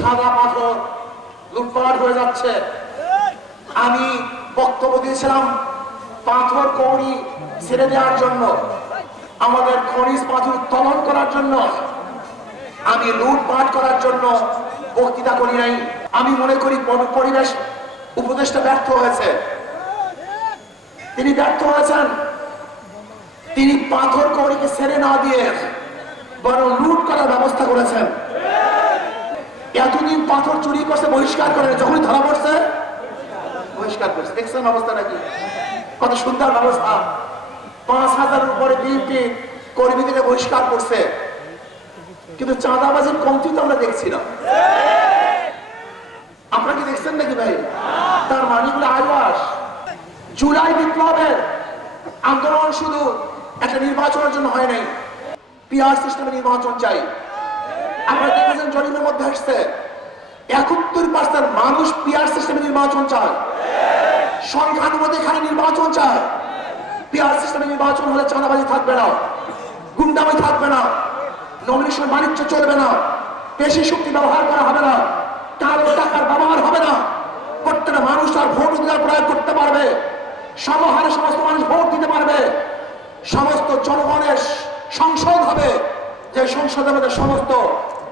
সাদা পাথর লুটপাট হয়ে যাচ্ছে। আমি বক্তব্য দিয়েছিলাম পাথর কৌড়ি ছেড়ে দেওয়ার জন্য। আমাদের খনিজ পাথর উত্তোলন করার জন্য। আমি লুটপাট করার জন্য বক্তৃতা করি নাই। আমি মনে করি পরি- পরিবেশ উপদেশটা ব্যর্থ হয়েছে। তিনি ব্যর্থ হয়েছেন। তিনি পাথর কৌড়িকে ছেড়ে না দিয়ে বরং লুট করার ব্যবস্থা করেছেন। এতদিন পাথর চুরি করছে, বহিষ্কার করে যখনই ধরা পড়ছে, বহিষ্কার করছে। দেখছেন অবস্থা নাকি? কত সুন্দর ব্যবস্থা পাঁচ হাজারের উপরে বিএনপি কর্মীদের বহিষ্কার করছে। কিন্তু চাঁদাবাজির কমতি তো আমরা দেখছি না। আপনারা কি দেখছেন নাকি ভাই? তার মানিগুলো আইবাস জুলাই বিপ্লবের আন্দোলন শুধু একটা নির্বাচনের জন্য হয় নাই, পিআর সিস্টেমে নির্বাচন চাই। আপনারা দেখেছেন জরিমের মধ্যে আসছে, একাত্তর পার্সেন্ট মানুষ পিআর সিস্টেমে নির্বাচন চায়। সংখ্যানুমতি এখানে নির্বাচন চায়। পিআর সিস্টেমে নির্বাচন হলে চাঁদাবাজি থাকবে না, গুন্ডামি থাকবে না নমিনেশন বাণিজ্য চলবে না পেশি শক্তি ব্যবহার করা হবে না কালো টাকার ব্যবহার হবে না, প্রত্যেকটা মানুষ তার ভোট অধিকার প্রয়োগ করতে পারবে, সমহারে সমস্ত মানুষ ভোট দিতে পারবে, সমস্ত জনগণের সংসদ হবে, যে সংসদের মধ্যে সমস্ত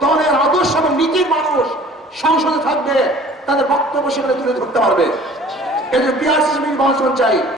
দলের আদর্শ এবং নীতির মানুষ সংসদে থাকবে, তাদের বক্তব্য সেখানে তুলে ধরতে পারবে। এই যে বিআরসি নির্বাচন চাই।